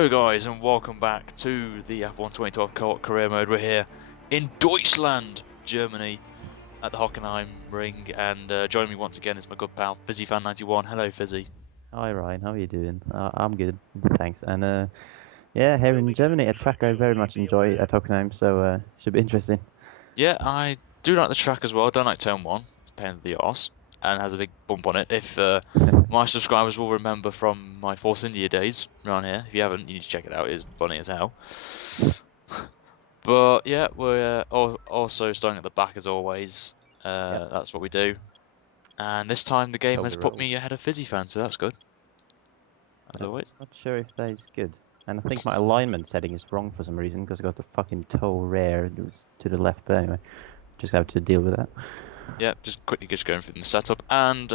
Hello guys and welcome back to the F1 2012 Co-op Career Mode. We're here in Deutschland, Germany at the Hockenheim Ring, and joining me once again is my good pal FisiFan91. Hello Fizzy. Hi Ryan, how are you doing? I'm good, thanks. And yeah, here in Germany, a track I very much enjoy at Hockenheim, so should be interesting. Yeah, I do like the track as well. I don't like turn 1, it's a pain in the arse and has a big bump on it. If my subscribers will remember from my Force India days around here. If you haven't, you need to check it out, it's funny as hell. But yeah, we're also starting at the back as always. Yep. That's what we do. And this time the game So has we put roll. me ahead of FisiFan, so that's good. As I'm always. not sure if that is good. And I think my alignment setting is wrong for some reason, because I got the fucking toe rear to the left, but anyway, just have to deal with that. Yeah, just quickly going through the setup. And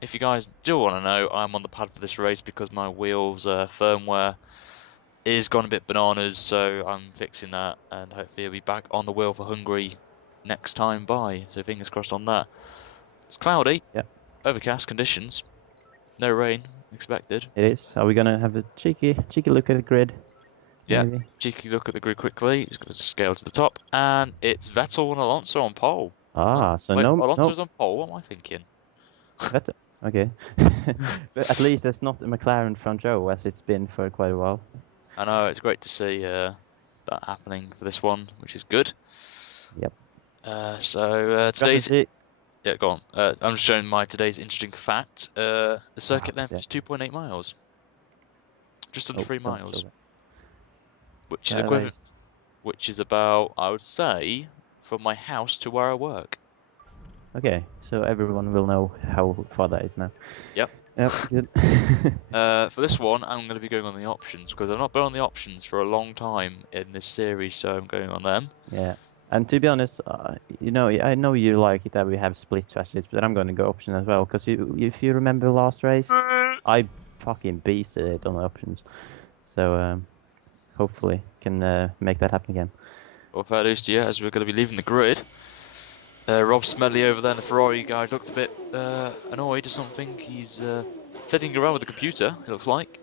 if you guys do want to know, I'm on the pad for this race because my wheels firmware is gone a bit bananas, so I'm fixing that, and hopefully I'll be back on the wheel for Hungary next time by. So fingers crossed on that. It's cloudy, Yep. overcast conditions, no rain expected. It is. Are we gonna have a cheeky look at the grid? Yeah, Maybe. cheeky look at the grid quickly. Just going to scale to the top, and it's Vettel and Alonso on pole. Ah, so Wait, no. Alonso's on pole. What am I thinking? Better. Okay. But at least it's not a McLaren front row, as it's been for quite a while. I know it's great to see that happening for this one, which is good. Yep. Today's Strategy. yeah, go on. I'm just showing my today's interesting fact. The circuit length Yeah. is 2.8 miles, just under Oh, 3 don't show miles, that. which is That equivalent, is which is about, I would say, from my house to where I work. okay. So everyone will know how far that is now. Yep. Yep. Good. For this one, I'm going to be going on the options because I've not been on the options for a long time in this series, so I'm going on them. Yeah. And to be honest, I know you like it that we have split strategies, but I'm going to go option as well because if you remember last race, I fucking beasted it on the options. So hopefully can make that happen again. Well, fair dues to you, as we're going to be leaving the grid. Rob Smedley over there in the Ferrari guy looks a bit annoyed or something. He's fiddling around with the computer, it looks like.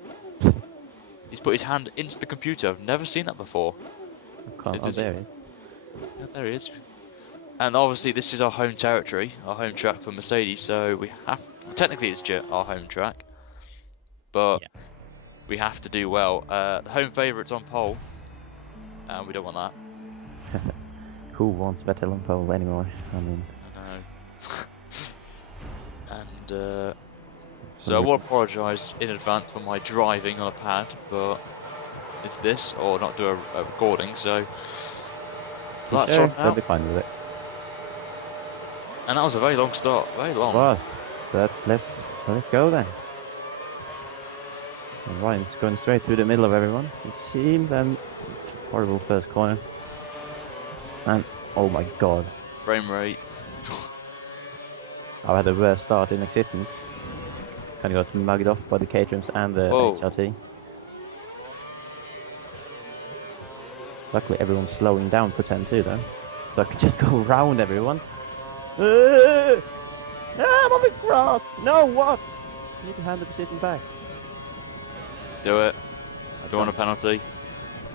He's put his hand into the computer. I've never seen that before. Oh, there it is. Yeah, there he is. And obviously this is our home territory, our home track for Mercedes, so we have... Technically it's our home track, but Yeah. we have to do well. The home favourite's on pole, and we don't want that. Who wants Vettel on pole anymore? I mean, I know. And so I will apologise in advance for my driving on a pad, but it's this, or not do a recording, so let's sure, start they'll now. be fine with it. And that was a very long start, very long. It was, but let's go then. And Ryan's going straight through the middle of everyone. It seems, and horrible first corner. And oh my god, Frame rate. I had the worst start in existence. Kind of got mugged off by the Caterhams and the HRT. Luckily everyone's slowing down for 10-2 though. So I could just go around everyone. I'm on the grass! No, what? You need to hand the position back. Do it. Do you want a penalty?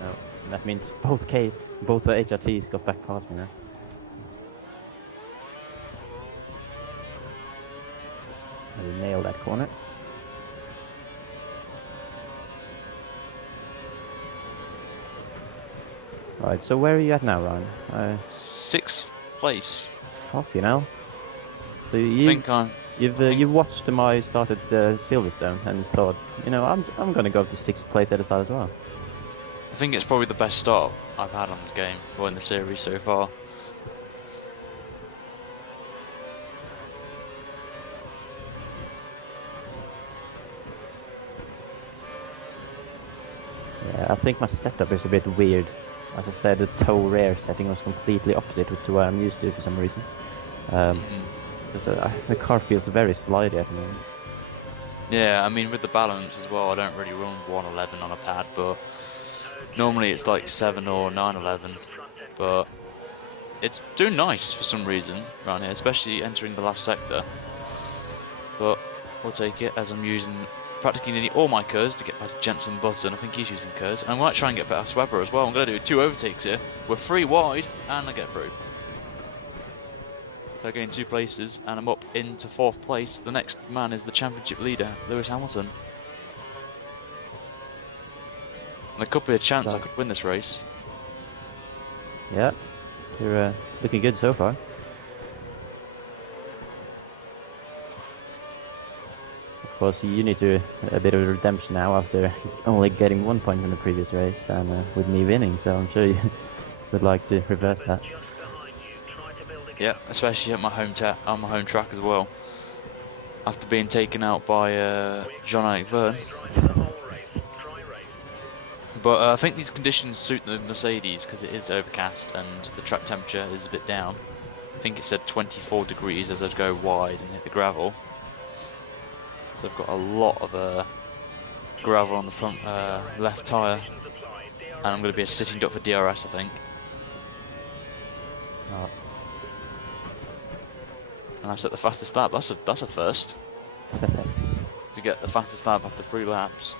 No, that means both the HRTs got back past me now. I nailed that corner. Right, so where are you at now, Ryan? 6th place. Fucking hell. So you've watched my start at Silverstone and thought, I'm gonna go to 6th place at the start as well. I think it's probably the best start I've had on this game, or in the series so far. Yeah, I think my setup is a bit weird. As I said, the toe rear setting was completely opposite to what I'm used to for some reason. The car feels very slidey at the moment. Yeah, I mean with the balance as well, I don't really run 111 on a pad, but normally it's like 7 or 911. But it's doing nice for some reason around here, especially entering the last sector. But we'll take it as I'm using practically nearly all my Kers to get past Jensen Button. I think he's using Kers. And I might try and get past Webber as well. I'm going to do 2 overtakes here. We're 3 wide, and I get through. So I gain 2 places, and I'm up into 4th place. The next man is the championship leader, Lewis Hamilton. And there could be a chance I could win this race. Yeah, you're looking good so far. Of course, you need a bit of redemption now after only getting 1 point in the previous race and with me winning, so I'm sure you would like to reverse that. Yeah, especially at my home on my home track as well. After being taken out by Jean-Eric Verne. But I think these conditions suit the Mercedes because it is overcast and the track temperature is a bit down. I think it said 24 degrees as I go wide and hit the gravel. So I've got a lot of gravel on the front left tyre, and I'm going to be a sitting duck for DRS, I think. Oh. And I set the fastest lap. That's a first. To get the fastest lap after 3 laps.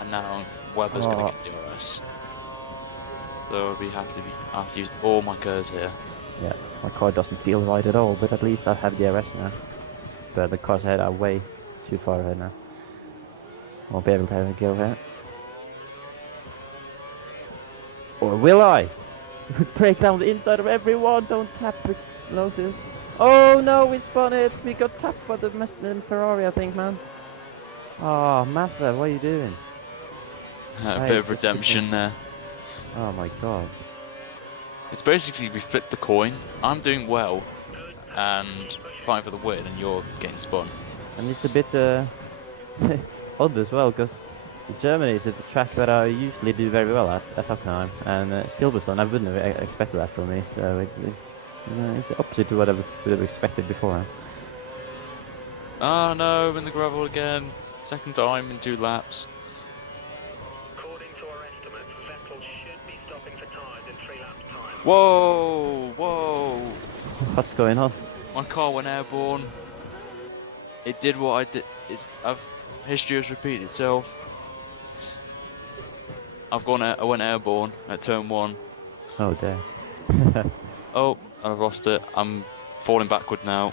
And now Webber's going to get DRS. So I have to use all my Kers here. Yeah, my car doesn't feel right at all, but at least I have DRS now. But the cars ahead are way too far ahead now. Won't be able to have a go here. Or will I? Break down the inside of everyone, don't tap the Lotus. Oh no, we spun it! We got tapped by the Ferrari, I think, man. Oh, Massa, what are you doing? A bit of redemption there. Oh my god. It's basically we flipped the coin. I'm doing well and fighting for the win, and you're getting spun. And it's a bit odd as well, because Germany is a track that I usually do very well at Hockenheim, and Silverstone I wouldn't have expected that from me. So it's the opposite to what I would have expected beforehand. Oh no, I'm in the gravel again. 2nd time in 2 laps. Whoa, whoa. What's going on? My car went airborne. It did what I did. History has repeated itself. I went airborne at turn 1. Oh dear. Oh, I've lost it. I'm falling backward now.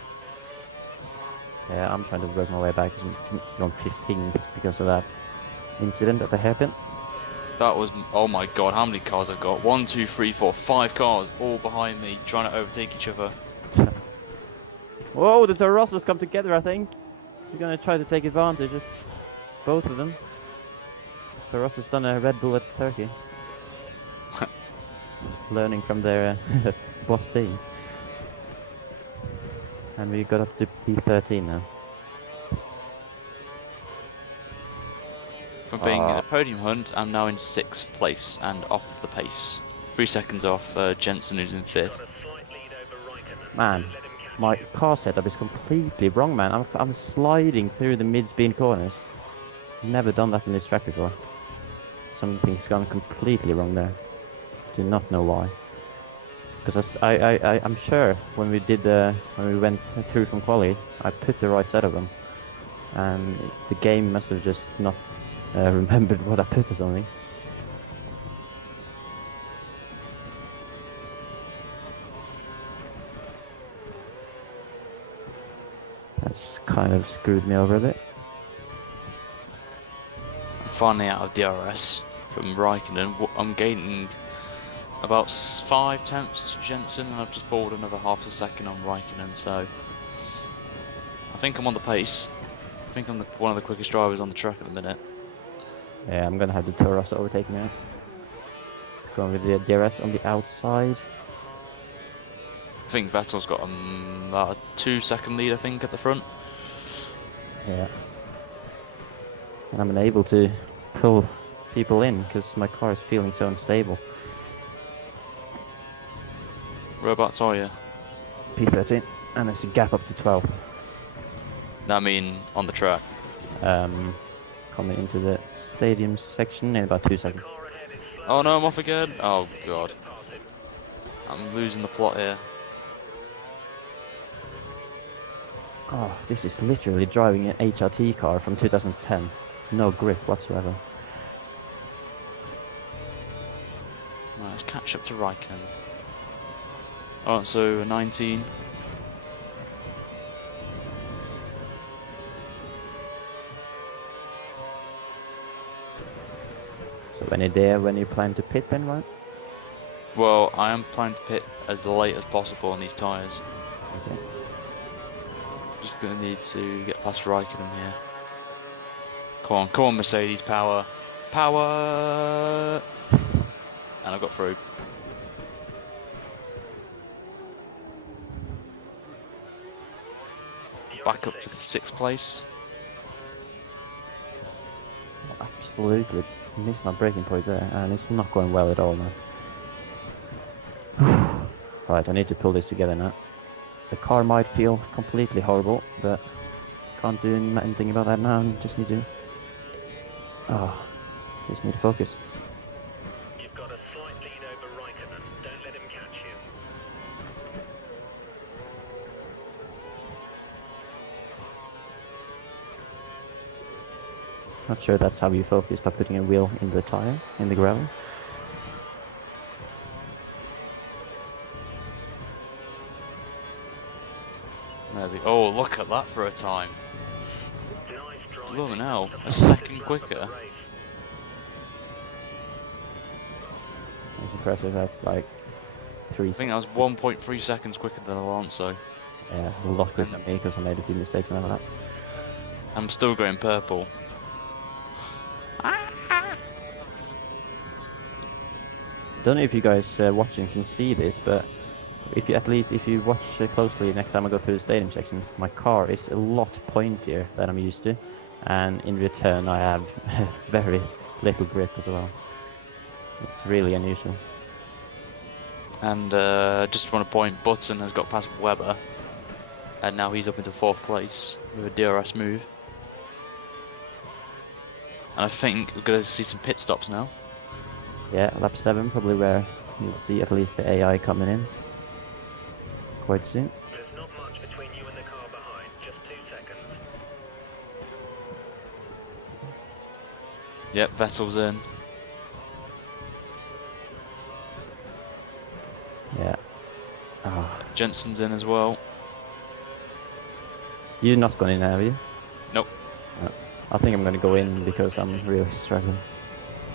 Yeah, I'm trying to work my way back. I'm still on 15th because of that incident at the hairpin. That was, oh my god, how many cars I've got? 1, 2, 3, 4, 5 cars all behind me trying to overtake each other. Whoa, the Rosses come together, I think. We're gonna try to take advantage of both of them. The Rosses done a Red Bull at Turkey. Learning from their boss team. And we got up to P13 now. From being in the podium hunt, I'm now in 6th place and off the pace. 3 seconds off Jensen, who's in 5th. Man, my car setup is completely wrong, man. I'm sliding through the mid-speed corners. Never done that in this track before. Something's gone completely wrong there. Do not know why. Because I'm sure when we went through from quali, I put the right set of them, and the game must have just not remembered what I put or something. That's kind of screwed me over a bit. I'm finally out of DRS from Raikkonen. I'm gaining about 5 tenths to Jensen, and I've just balled another half a second on Raikkonen, so I think I'm on the pace. I think I'm one of the quickest drivers on the track at the minute. Yeah, I'm gonna have the Toro Rosso overtake me now. Going with the DRS on the outside. I think Vettel's got about a 2-second lead, I think, at the front. Yeah. And I'm unable to pull people in because my car is feeling so unstable. Whereabouts are you? P13, and there's a gap up to 12. I mean, on the track. Coming into the stadium section in about 2 seconds. Oh no, I'm off again. Oh god. I'm losing the plot here. Oh, this is literally driving an HRT car from 2010. No grip whatsoever. Right, let's catch up to Raikkonen. Alright, so 19. So any day when you plan to pit then, right? Well, I am planning to pit as late as possible on these tyres. Okay. Just gonna need to get past Raikkonen here. Come on, Mercedes, power. Power! And I got through. Back up to 6th place. Absolutely missed my braking point there, and it's not going well at all now. Right, I need to pull this together now. The car might feel completely horrible, but can't do anything about that now. Just need to... Oh, just need to focus. You've got a slight lead over Raikkonen. Don't let him catch you. Not sure that's how you focus, by putting a wheel in the tire, in the gravel. Maybe. Oh, look at that for a time. Nice driving. Blooming hell, a second quicker. That's impressive. That's like 3 I think that was 1.3 seconds quicker than Alonso. Yeah, a lot quicker than me because I made a few mistakes and all that. I'm still going purple. Don't know if you guys watching can see this, but if you watch closely next time I go through the stadium section, my car is a lot pointier than I'm used to, and in return I have very little grip as well. It's really unusual. And just want to point, Button has got past Webber, and now he's up into 4th place with a DRS move. And I think we're going to see some pit stops now. Yeah, lap 7 probably where you'll see at least the AI coming in quite soon. There's not much between you and the car behind. Just 2 seconds. Yep, Vettel's in. Yeah. Oh. Jensen's in as well. You're not going in, have you? Nope. No. I think I'm going to go in because I'm really struggling.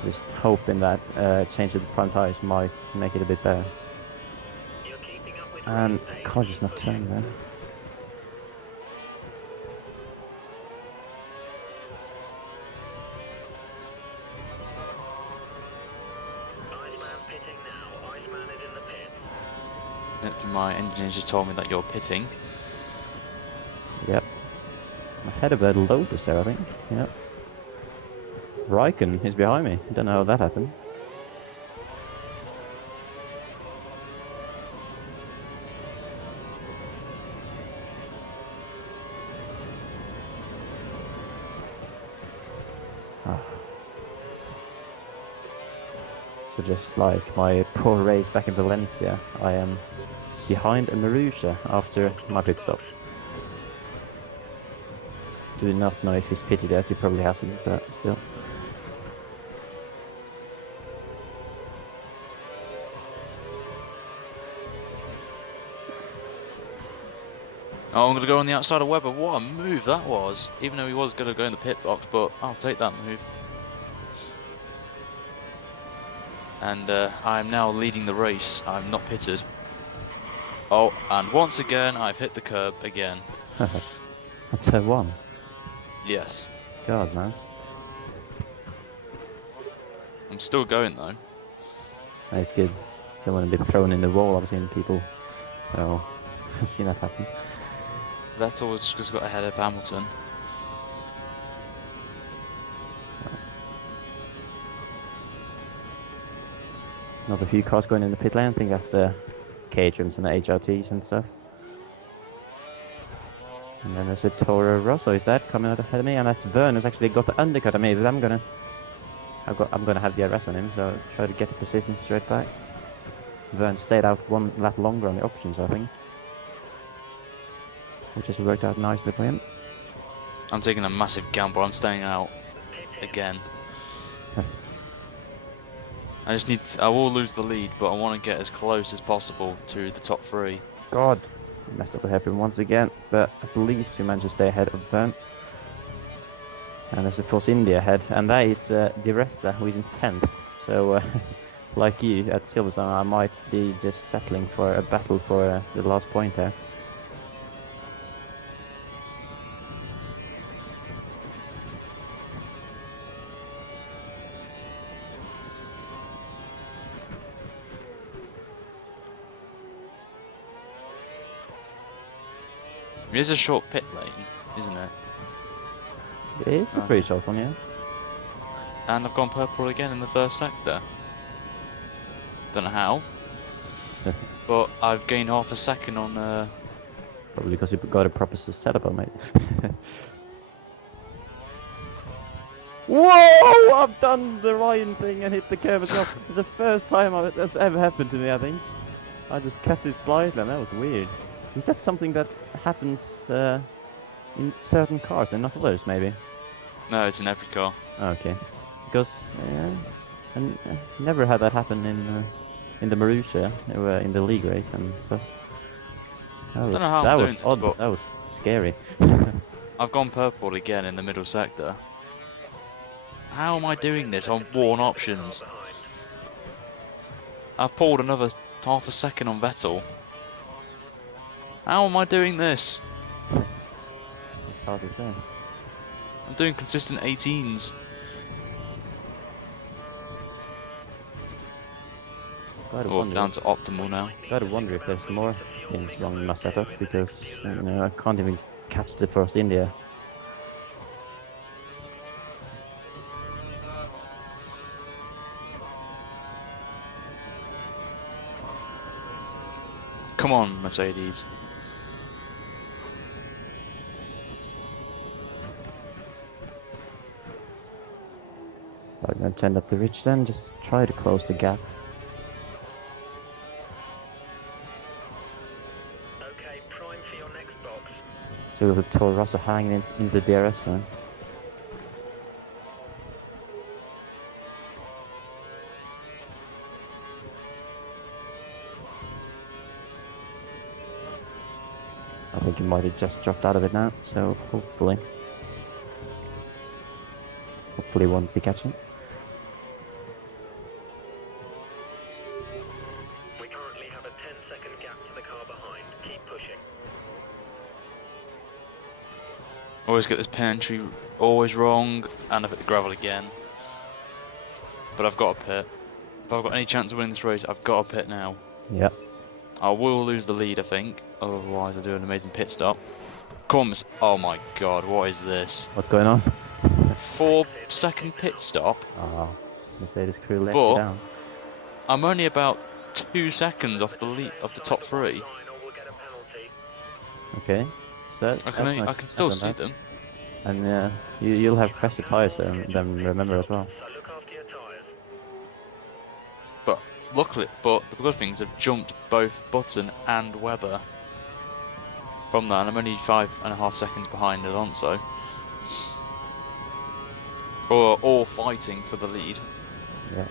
Just hoping that changing the prime tires might make it a bit better. You're keeping up with And race pace. car's just not turning there. Iceman pitting now. Iceman is in the pit. My engineer just told me that you're pitting. Yep. I'm ahead of a Lotus there, I think. Yep. Raikkonen is behind me. I don't know how that happened. Ah. So just like my poor race back in Valencia, I am behind a Marussia after my pit stop. Do not know if he's pitted yet, he probably hasn't, but still. Oh, I'm going to go on the outside of Webber. What a move that was. Even though he was going to go in the pit box, but I'll take that move. And I'm now leading the race. I'm not pitted. Oh, and once again, I've hit the curb again. That's turn 1. Yes. God, man. I'm still going though. That's good. Don't want to be thrown in the wall. I've seen people. So, I've seen that happen. Vettel has just got ahead of Hamilton. Another few cars going in the pit lane. I think that's the Caterhams and the HRTs and stuff. And then there's a Toro Rosso, is that coming out ahead of me? And that's Vern who's actually got the undercut of me, but I'm gonna have DRS on him, so try to get the position straight back. Vern stayed out 1 lap longer on the options, I think. which has worked out nicely for him. I'm taking a massive gamble. I'm staying out again. I will lose the lead, but I want to get as close as possible to the top 3. God, we messed up the hairpin once again, but at least we managed to stay ahead of them. And there's a Force India ahead, and that is Di Resta, who is in 10th. So, like you at Silverstone, I might be just settling for a battle for the last point there. It is a short pit lane, isn't it? It is a pretty short one, yeah. And I've gone purple again in the first sector. Don't know how. But I've gained half a second on... Probably because you got a proper setup on, mate. Whoa! I've done the Ryan thing and hit the curve as well. It's the first time that's ever happened to me, I think. I just kept it slightly, and that was weird. Is that something that happens in certain cars and not others, maybe? No, it's in every car. Okay. Because I never had that happen in the Marussia, in the league race and stuff. That was odd. That was scary. I've gone purple again in the middle sector. How am I doing this on worn options? I've pulled another half a second on Vettel. How am I doing this? It's hard to say. I'm doing consistent 18s. Down to optimal now. Gotta wonder if there's more things wrong in my setup, because I can't even catch the Force India. Come on, Mercedes. I'm gonna turn up the ridge then, just try to close the gap. Okay, prime for your next box. So the Toro Rosso hanging into the DRS zone. I think he might have just dropped out of it now, so hopefully won't be catching. We currently have a 10-second gap to the car behind. Keep pushing. Always get this pin entry always wrong, and I've hit the gravel again. But I've got a pit. If I've got any chance of winning this race, I've got a pit now. Yep. I will lose the lead, I think. Otherwise, I do an amazing pit stop. Come on, oh my god, what is this? What's going on? 4-second pit stop. Oh, Mercedes crew let But you down. I'm only about 2 seconds off the lead, off the top 3. Okay, so I can still see them. And you'll have fresher tyres than remember as well. So look after your tyres. But luckily, the good thing is I've jumped both Button and Webber from that, and I'm only 5.5 seconds behind Alonso. All fighting for the lead. Yeah.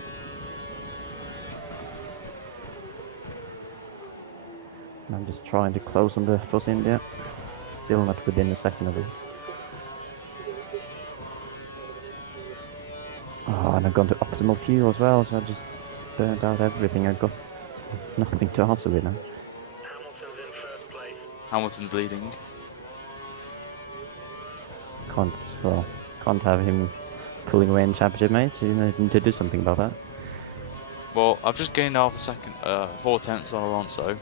I'm just trying to close on the Force India. Still not within a second of it. Oh, and I've gone to optimal fuel as well, so I just burned out everything. I've got nothing to answer with now. Hamilton's in first place. Hamilton's leading. Can't have him pulling away in the championship, mate. So you need to do something about that. Well, I've just gained half a second, 4/10 on Alonso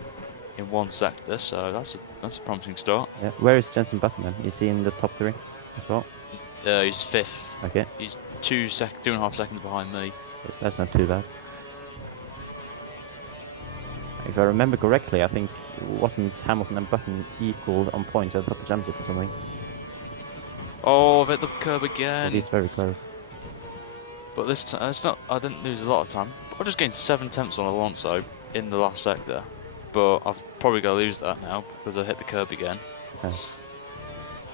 in one sector, so that's a promising start. Yeah. Where is Jenson Button then? Is he in the top 3 as well? He's 5th. Okay. He's 2.5 seconds behind me. Yes, that's not too bad. If I remember correctly, I think wasn't Hamilton and Button equal on points at the top of the championship or something? Oh, I've hit the curb again. It is very close. But this time, it's not. I didn't lose a lot of time. I just gained 7/10 on Alonso in the last sector. But I've probably got to lose that now because I hit the curb again. Okay.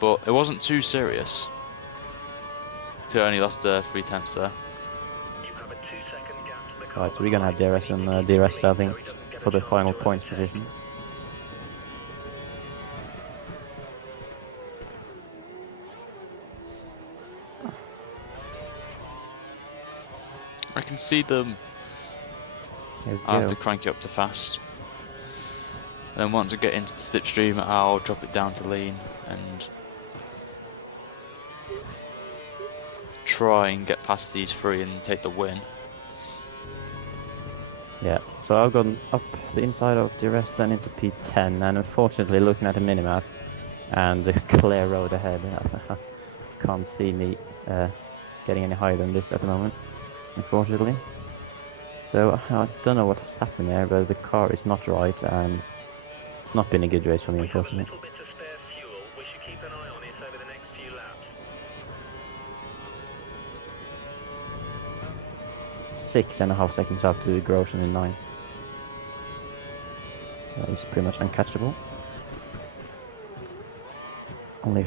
but it wasn't too serious. So I only lost 3 tenths there. You have a 2-second gap to the car. Right, so we're gonna have DRS and DRS starting for the final points position. I can see them. Here we I have go. to crank it up to fast. Then once I get into the slipstream, I'll drop it down to lean and try and get past these 3 and take the win. Yeah, so I've gone up the inside of DRS then into P10, and unfortunately looking at the minimap and the clear road ahead, I can't see me getting any higher than this at the moment, unfortunately. So I don't know what has happened there, but the car is not right, and it's not been a good race for me, We have a unfortunately. little bit of spare fuel. We should keep an eye on it over the next few laps. 6.5 seconds after Grosjean in 9. That is pretty much uncatchable. Only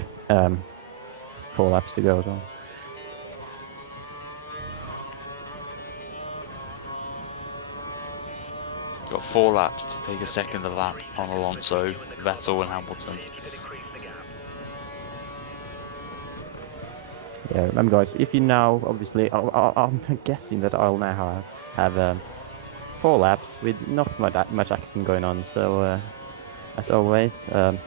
4 laps to go as well. Got 4 laps to take a second a lap on Alonso, Vettel and Hamilton. You could increase the gap. Yeah, remember guys, if you now, obviously, I'm guessing that I'll now have 4 laps with not much action going on, so as always,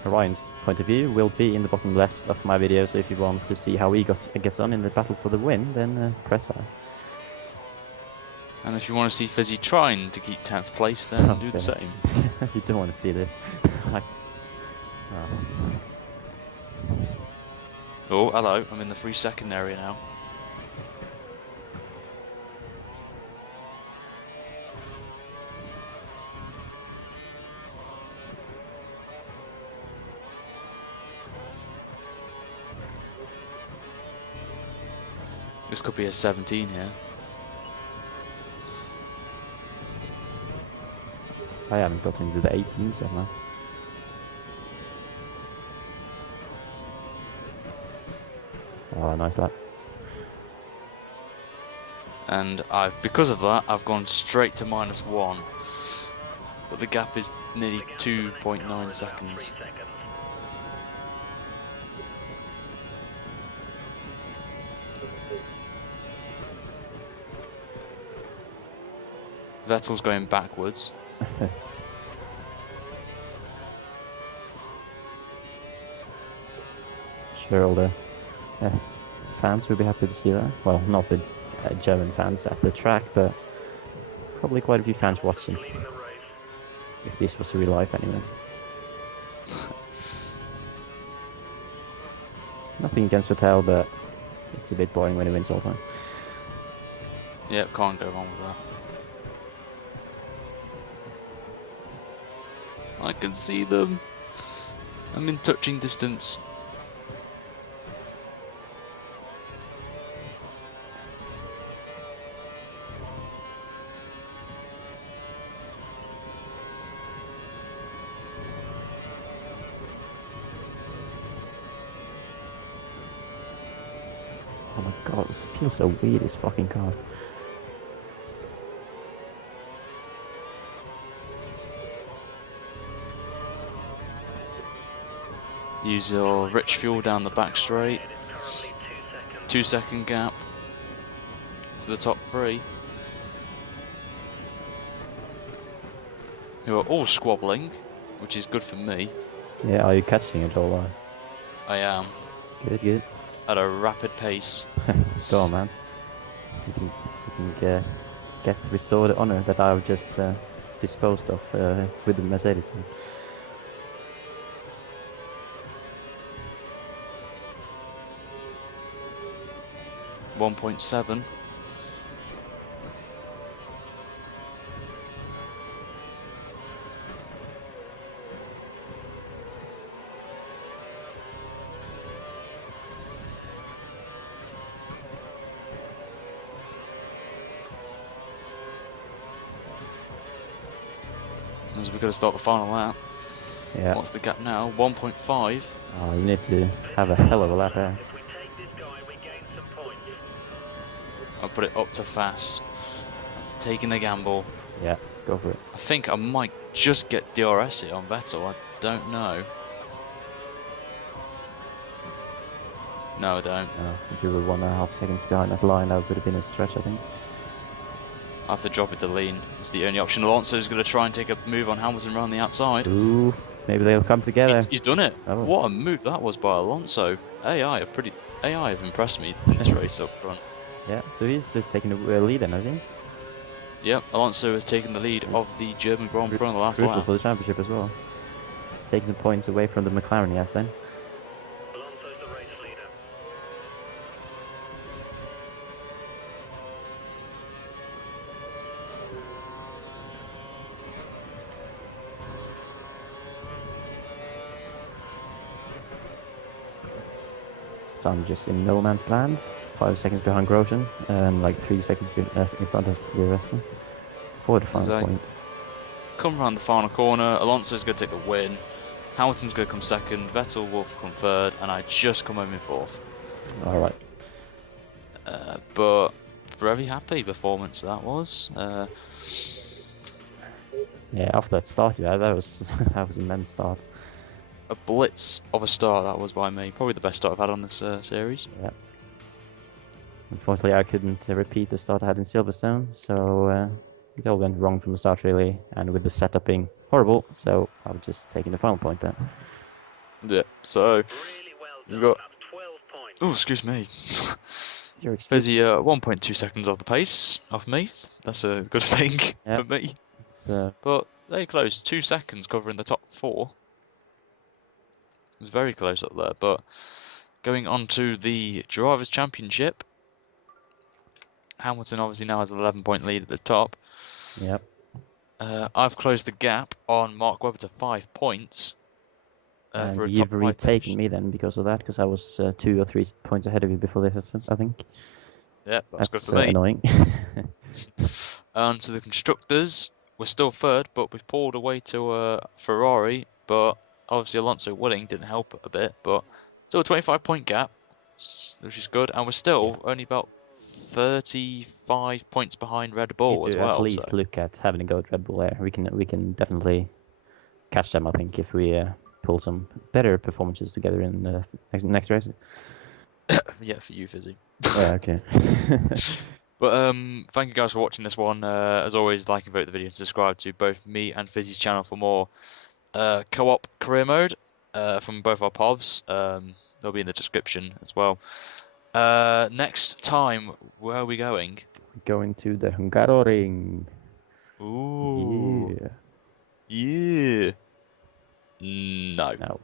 Ryan's point of view will be in the bottom left of my video, so if you want to see how he gets on in the battle for the win, then press that. And if you want to see Fizzy trying to keep 10th place, then do the same. You don't want to see this. Like, Oh, hello, I'm in the 3-second area now. This could be a 17 here. I haven't got into the 18s yet, man. Oh, nice lap. And because of that, I've gone straight to -1. But the gap is nearly 2.9 seconds. 3 seconds. Vettel's going backwards. Sure, all the fans will be happy to see that. Well, not the German fans at the track, but probably quite a few fans watching. Leading the race. If this was real life, anyway. Nothing against Vettel, but it's a bit boring when he wins all the time. Yep, can't go wrong with that. I can see them. I'm in touching distance. Oh my god, this feels so weird, this fucking car. Use your rich fuel down the back straight. It is currently 2 seconds. 2-second gap to the top 3. Who are all squabbling, which is good for me. Yeah, are you catching it all? I am Good, good. at a rapid pace. Go on, man. You can get restored the honor that I've just disposed of with the Mercedes. 1.7. As we've got to start the final lap. Yeah. What's the gap now? 1.5. Oh, you need to have a hell of a lap there. If we take this guy, we gain some points. I'll put it up to fast. Taking the gamble. Yeah, go for it. I think I might just get DRS it on Vettel. I don't know. No, I don't. No, if you were 1.5 seconds behind that line, that would have been a stretch, I think. I have to drop it to lean. It's the only option. Alonso's going to try and take a move on Hamilton around the outside. Ooh, maybe they'll come together. He's done it. Oh. What a move that was by Alonso. AI have impressed me in this race up front. Yeah, so he's just taking the lead then, hasn't he? Yep, Alonso has taken the lead of the German Grand Prix on the last Crucial lap. for the championship as well. Taking some points away from the McLaren he has then. Alonso's the race leader. So I'm just in no man's land. 5 seconds behind Grosjean and like 3 seconds in front of the rest. For the final Exactly. point. Come around the final corner, Alonso's going to take the win. Hamilton's going to come second, Vettel will come third, and I just come home in fourth. Alright. But very happy performance that was. Yeah, after that start, yeah, that was that was an immense start. A blitz of a start that was by me. Probably the best start I've had on this series. Yeah. Unfortunately, I couldn't repeat the start I had in Silverstone, so it all went wrong from the start, really. And with the setup being horrible, so I was just taking the final point then. Yeah, so Really well we've done. got. That's 12 points. Oh, excuse me. Your excuse. Busy 1.2 seconds off the pace off me. That's a good thing Yeah. for me. So, But they close 2 seconds covering the top 4. It was very close up there. But going on to the Drivers' Championship, Hamilton obviously now has an 11-point lead at the top. yep. I've closed the gap on Mark Webber to 5 points. For And a you've top 5 retaken finish. me then because of that, because I was 2 or 3 points ahead of you before this, I think. Yeah, that's good for me. Annoying. And to the constructors, we're still third, but we've pulled away to Ferrari. But obviously Alonso winning didn't help a bit. But still a 25-point gap, which is good. And we're still only about 35 points behind Red Bull Need as to well. at least So. look at having a go at Red Bull there. We can definitely catch them, I think, if we pull some better performances together in the next race. Yeah, for you, Fizzy. Yeah, okay. But thank you guys for watching this one. As always, like and vote the video and subscribe to both me and Fizzy's channel for more co-op career mode from both our povs. They'll be in the description as well. Next time, where are we going? Going to the Hungaroring. Ooh. Yeah. Yeah. No. No.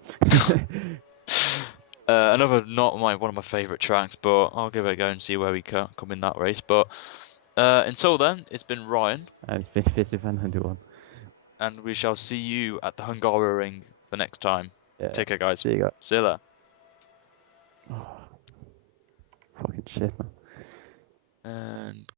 Another not one of my favourite tracks, but I'll give it a go and see where we come in that race. But until then, it's been Ryan, And it's been FisiFan91. and we shall see you at the Hungaroring for next time. Yeah. Take care, guys. See you guys. See you there. Oh, fucking shit, man. And